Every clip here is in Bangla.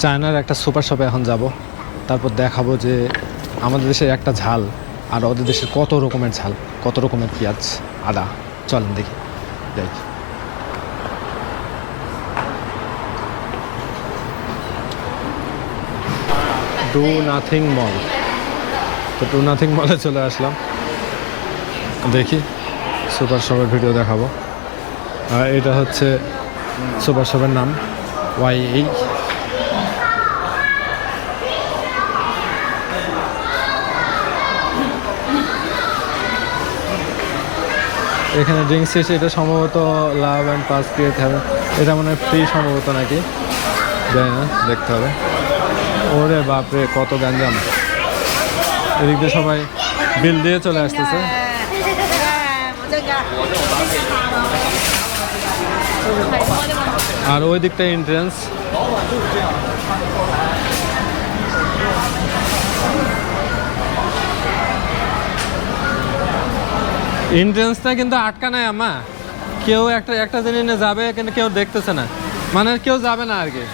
চায়নার একটা সুপার শপে এখন যাব, তারপর দেখাবো যে আমাদের দেশের একটা ঝাল আর ওদের দেশের কত রকমের ঝাল, কত রকমের পেঁয়াজ, আদা। চলেন দেখি যাই। ডু নাথিং মল। তো ডু নাথিং মলে চলে আসলাম, দেখি সুপার শপের ভিডিও দেখাবো। আর এটা হচ্ছে সুপার শপের নাম YA। এখানে ড্রিঙ্কস এসে এটা সম্ভবত লাভ অ্যান্ড পাস ক্রিয়েট হবে, এটা মনে হয় ফ্রি সম্ভবত নাকি, জানি না, দেখতে হবে। ওরে বাপরে কত গ্যাঞ্জাম, এদিক দিয়ে সবাই বিল দিয়ে চলে আসতেছে। আর ওই দিকটা এন্ট্রেন্স। এন্ট্রেন্সটা কিন্তু আটকা নাই আমা, কেউ একটা জিনিস নিয়ে যাবে কিন্তু কেউ দেখতেছে না, মানে কেউ যাবে না আর কি।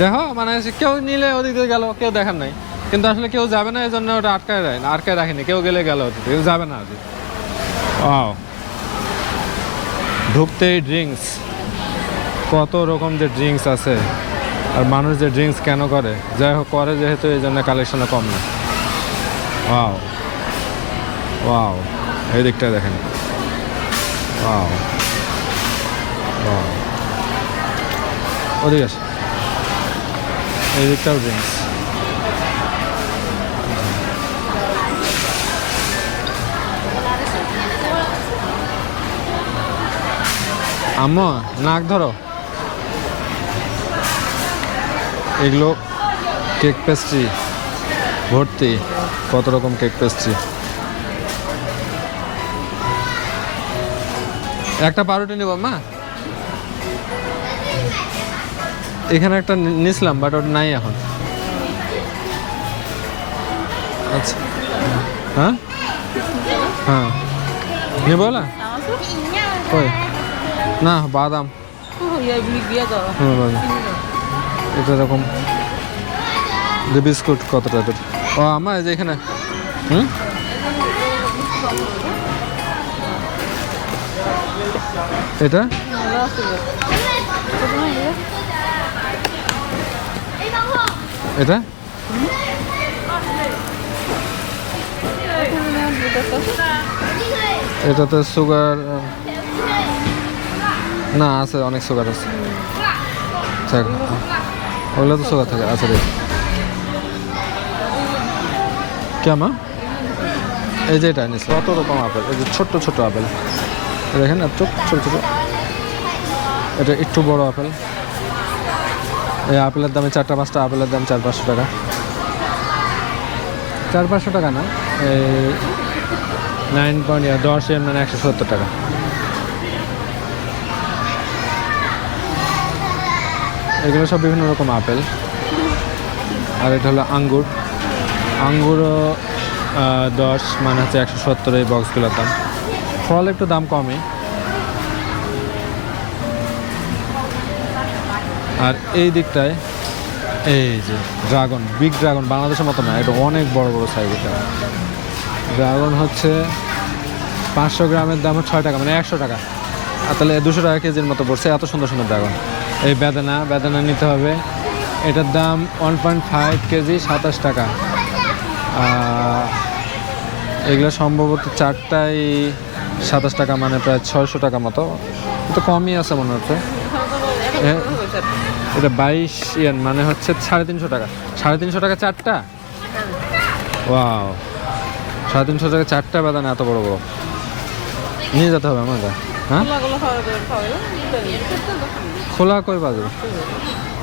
দেখো মানে কেউ নিলে ওদিক দিয়ে গেল, কেউ দেখার নাই, কিন্তু আসলে কেউ যাবে না, এই জন্য ওটা আটকায় রাখেনি, কেউ গেলে গেল, কেউ যাবে না আর কি। ঢুকতেই ড্রিঙ্কস, কত রকম যে ড্রিঙ্কস আছে, আর মানুষ যে ড্রিঙ্কস কেন করে, যাই হোক করে যেহেতু, এই জন্য কালেকশনও কম না। ওয়াও ওয়াও, এই দিকটায় দেখেন, ওয়াও ওয়াও, ওদিকে আসে, এই দিকটাও ড্রিঙ্কস। আম্মা নাক ধরো, এগুলো কেক পেস্ট্রি ভর্তি, কত রকম কেক পেস্ট্রি। একটা পাউরুটি নিব মা, এখানে একটা নিছিলাম বাট ওটা নাই এখন। আচ্ছা হ্যাঁ হ্যাঁ নেবো না, ওই না বাদাম, এটা এরকম বিস্কুট কতটা, ও আমার এই যে এখানে এটা এটা এটাতে সুগার না আছে, অনেক সুগার আছে, ওগুলো তো সুগার থাকে। আচ্ছা দেখ কেমন, এই যে এটা নিচ্ছে কত রকম আপেল, এই যে ছোট্ট ছোট আপেল দেখেন, এত ছোট ছোট, এটা একটু বড় আপেল। এই আপেলের দামে 4-5টা আপেলের দাম 400-500 টাকা, 400-500 টাকা না, এই 9.10 মানে 170 টাকা। এগুলো সব বিভিন্ন রকম আপেল। আর এটা হলো আঙ্গুর, আঙ্গুরও 10 মানে হচ্ছে 170 এই বক্সগুলোর দাম। ফল একটু দাম কমই। আর এই দিকটায় এই যে ড্রাগন, বিগ ড্রাগন, বাংলাদেশের মতো না, এটা অনেক বড় বড় সাইজের ড্রাগন। হচ্ছে 500 গ্রামের দাম 6 টাকা মানে 100 টাকা, আর তাহলে 200 টাকা কেজির মতো পড়ছে। এত সুন্দর সুন্দর ড্রাগন। এই বেদানা নিতে হবে, এটার দাম 1.5 কেজি 27 টাকা। এগুলো সম্ভবত 4টাই 27 টাকা, মানে প্রায় 600 টাকা মতো, তো কমই আছে মনে হচ্ছে। এটা 22 ইয়েন মানে হচ্ছে 350 টাকা, 350 টাকা 4টা। ওয়াও, 350 টাকা 4টা বেদানা, এত বড় বড়, নিয়ে যেতে হবে আমাকে। হ্যাঁ খোলা কই বাজে।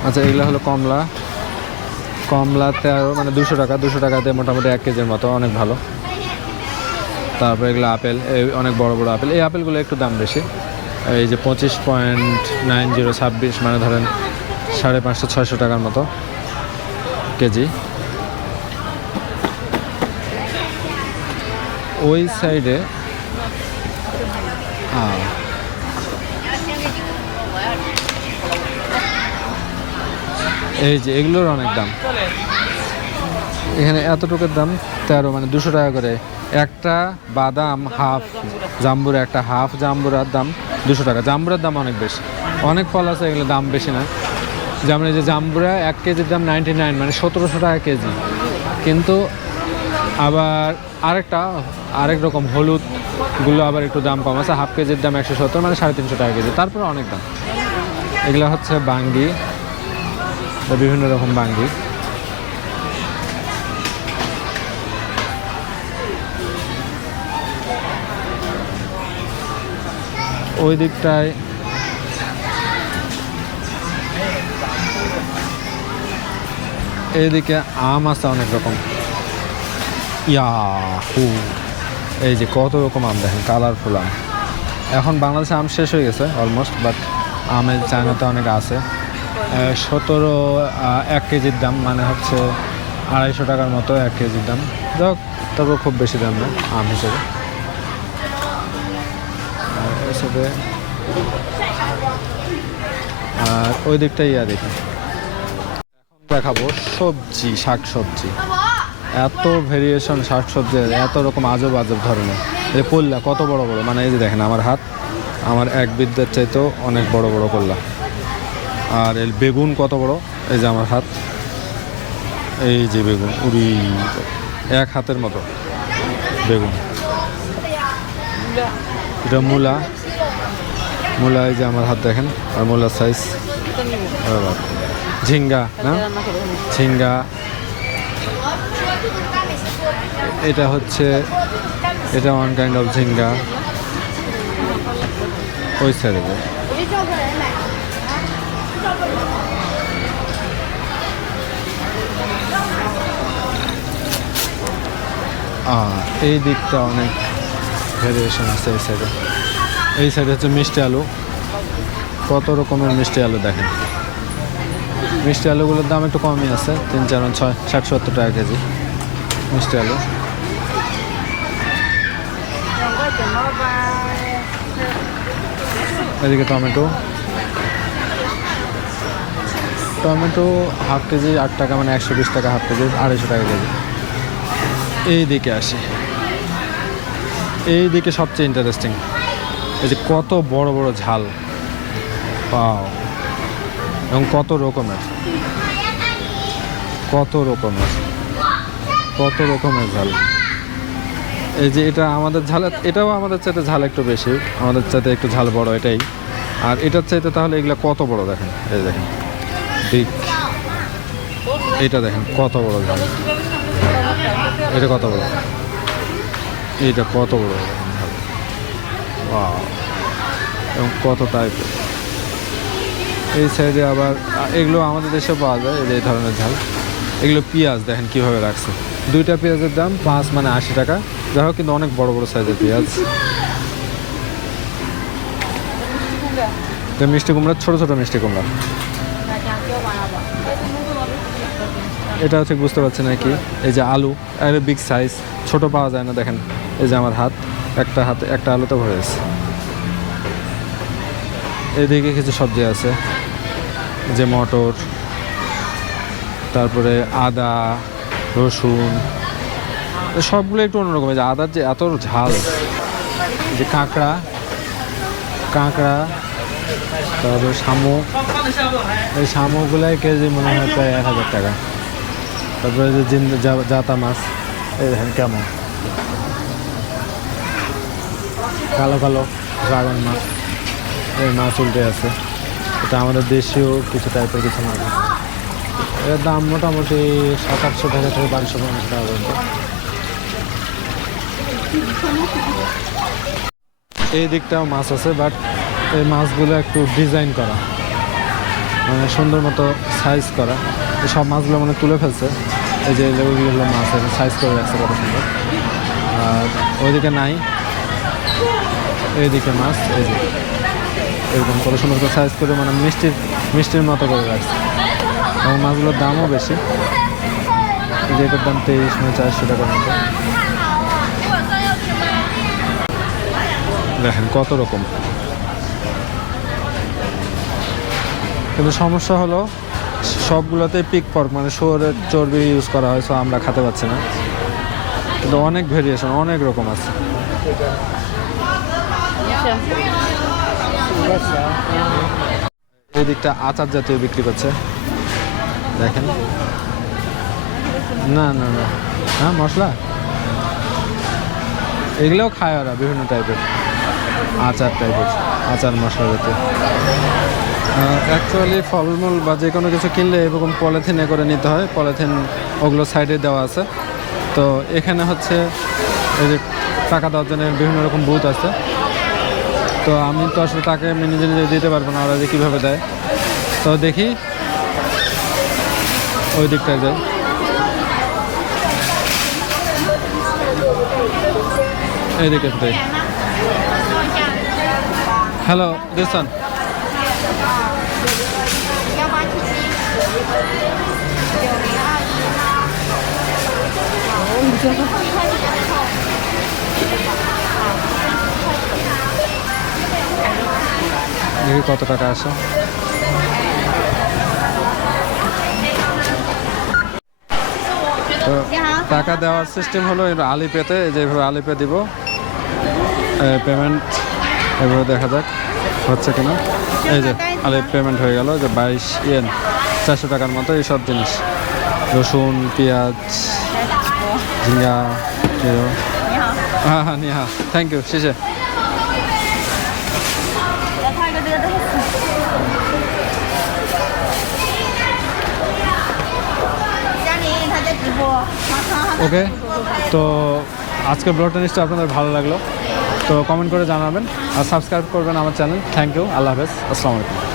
আচ্ছা এগুলো হলো কমলা, কমলাতে আরও মানে 200 টাকা, 200 টাকাতে মোটামুটি 1 কেজির মতো, অনেক ভালো। তারপরে এগুলো আপেল, এই অনেক বড় বড় আপেল, এই আপেলগুলো একটু দাম বেশি। এই যে 25.90 26 মানে ধরেন 550-600 টাকার মতো কেজি। ওই সাইডে এই যে এগুলোর অনেক দাম, এখানে এতটুকুর দাম 13, মানে 200 টাকা করে। একটা বাদাম হাফ জাম্বুরা, একটা হাফ জাম্বুরার দাম 200 টাকা। জাম্বুরার দাম অনেক বেশি, অনেক ফল আছে এগুলো দাম বেশি না। যেমন এই যে জাম্বুরা 1 কেজির দাম 99, মানে 1700 টাকা কেজি। কিন্তু আবার আরেক রকম হলুদগুলো আবার একটু দাম কম আছে, হাফ কেজির দাম 170, মানে 350 টাকা কেজি, তারপরে অনেক দাম। এগুলো হচ্ছে বাঙ্গি, বিভিন্ন রকম বাঙ্গি। ওই দিকটায় এইদিকে আম আছে অনেক রকম। ইয়াহু, এই যে কত রকম আম দেখেন, কালারফুল আম। এখন বাংলাদেশে আম শেষ হয়ে গেছে অলমোস্ট, বাট আমের চায়নাতে অনেক আছে। 1 কেজির দাম, মানে হচ্ছে 250 টাকার মতো 1 কেজির দাম। যাক, তারপর খুব বেশি দাম না আম হিসেবে। আর এসবে আর ওই দিকটাই দেখি। এখন দেখাবো সবজি, শাকসবজি। এত ভেরিয়েশন শাকসবজি, এত রকম আজব আজব ধরনের। এই কল্লা কত বড় বড়, মানে এই যে দেখেন আমার হাত, আমার এক বিদ্যার চাইতেও অনেক বড় বড় কল্লা। আর এই বেগুন কত বড়, এই যে আমার হাত, এই যে বেগুন উড়ি, 1 হাতের মতো বেগুন। এটা মূলা, এই যে আমার হাত দেখেন, আর মূলার সাইজ। ঝিঙ্গা না, ঝিঙ্গা। এটা হচ্ছে, এটা ওয়ান কাইন্ড অফ ঝিঙ্গা। ওই সাইডে এই দিকটা অনেক ভেরিয়েশন আছে। এই সাইডে হচ্ছে মিষ্টি আলু, কত রকমের মিষ্টি আলু দেখেন। মিষ্টি আলুগুলোর দাম একটু কমই আছে, 3, 4, 6, 60-70 টাকা কেজি মিষ্টি আলু। এদিকে টমেটো হাফ কেজি 8 টাকা, মানে 120 টাকা হাফ কেজি, 250 টাকা কেজি। এইদিকে আসি, এইদিকে সবচেয়ে ইন্টারেস্টিং, এই যে কত বড় বড় ঝাল, পাও, এবং কত রকমের ঝাল। এই যে এটা আমাদের ঝাল, এটাও আমাদের চাইতে ঝাল একটু বেশি, আমাদের চাইতে একটু ঝাল বড় এটাই। আর এটার চাইতে তাহলে এগুলো কত বড় দেখেন, এই দেখেন বিগ, এটা দেখেন কত বড় ঝাল, এটা কত বড়, এইটা কত বড় দেখেন ঝাল, ওয়াও, এবং কত টাইপের। এই সাইডে আবার এগুলো আমাদের দেশে পাওয়া যায়, এই ধরনের ঝাল। এগুলো পেঁয়াজ দেখেন কীভাবে রাখছে, 2টা পেঁয়াজের দাম 5, মানে 80 টাকা। যাই হোক, কিন্তু অনেক বড় বড় সাইজের পেঁয়াজ। মিষ্টি কুমড়া, ছোট ছোট মিষ্টি কুমড়া। এটা ঠিক বুঝতে পারছি না কি। এই যে আলু, বিগ সাইজ, ছোট পাওয়া যায় না দেখেন। এই যে আমার হাত, একটা আলুতে ভরে গেছে। এদিকে কিছু সবজি আছে, যে মটর, তারপরে আদা, রসুন, সবগুলো একটু অন্যরকম। এই যে আদার যে এত ঝাল। যে কাঁকড়া, তারপরে শামুক, এই শামুকগুলাই কেজি মনে হয় প্রায় 1000 টাকা। তারপরে যে জাতা মাছ, এই দেখেন কেমন কালো কালো ড্রাগন মাছ, এই মাছ উল্টে আছে। এটা আমাদের দেশীয় কিছু টাইপের কিছু মাছ। এর দাম মোটামুটি 700-800 টাকা থেকে 1250 টাকা পর্যন্ত। এই দিকটাও মাছ আছে, বাট এই মাছগুলো একটু ডিজাইন করা, মানে সুন্দর মতো সাইজ করা। সব মাছগুলো মানে তুলে ফেলছে, এই যে ওইগুলো মাছ সাইজ করে রাখছে কত সুন্দর। আর ওইদিকে নাই, এইদিকে মাছ, এই যে এরকম কত সুন্দর করে সাইজ করে, মানে মিষ্টির মতো করে রাখছে। এবং মাছগুলোর দামও বেশি, এই যে এটার দাম 23, মানে 400 টাকার মতো। দেখেন কত রকম। কিন্তু সমস্যা হলো সবগুলোতে পিক পর্ক মানে শুয়োরের চর্বি ইউজ করা হয়, সো আমরা খেতে পাচ্ছি না। কিন্তু অনেক ভেরিয়েশন, অনেক রকম আছে। এই দিকটা আচার জাতীয় বিক্রি করছে, দেখেন। না না না, হ্যাঁ মশলা এগুলোও খায় ওরা, বিভিন্ন টাইপের আচার টাইপের, আচার মশলা জাতীয়। অ্যাকচুয়ালি ফলমূল বা যে কোনো কিছু কিনলে এরকম পলিথিনে করে নিতে হয়, পলিথিন ওগুলো সাইডে দেওয়া আছে। তো এখানে হচ্ছে এই যে টাকা দেওয়ার জন্য বিভিন্ন রকম বুথ আছে। তো আমি তো আসলে টাকা আমি নিজে নিজে দিতে পারবো না, ওরা যে কীভাবে দেয়। তো দেখি ওই দিকটায় যাই। এই দিকে যাই। হ্যালো দিসান, দেখি কত টাকা আসে। তো টাকা দেওয়ার সিস্টেম হলো আলিপেতে, যেভাবে আলিপে দিব পেমেন্ট, এভাবে দেখা যাক হচ্ছে কিনা। এই যে আলিপ পেমেন্ট হয়ে গেল, যে 22 ইয়েন, 400 টাকার মতো এই সব জিনিস, রসুন, পেঁয়াজ, ঝিঙ্গা। হ্যাঁ হ্যাঁ নিহা, থ্যাংক ইউ, শেষে। ওকে, তো আজকের ব্লগটা নিশ্চয়ই আপনাদের ভালো লাগলো। তো কমেন্ট করে জানাবেন আর সাবস্ক্রাইব করবেন আমার চ্যানেল। থ্যাংক ইউ, আল্লাহ হাফেজ, আসসালামু আলাইকুম।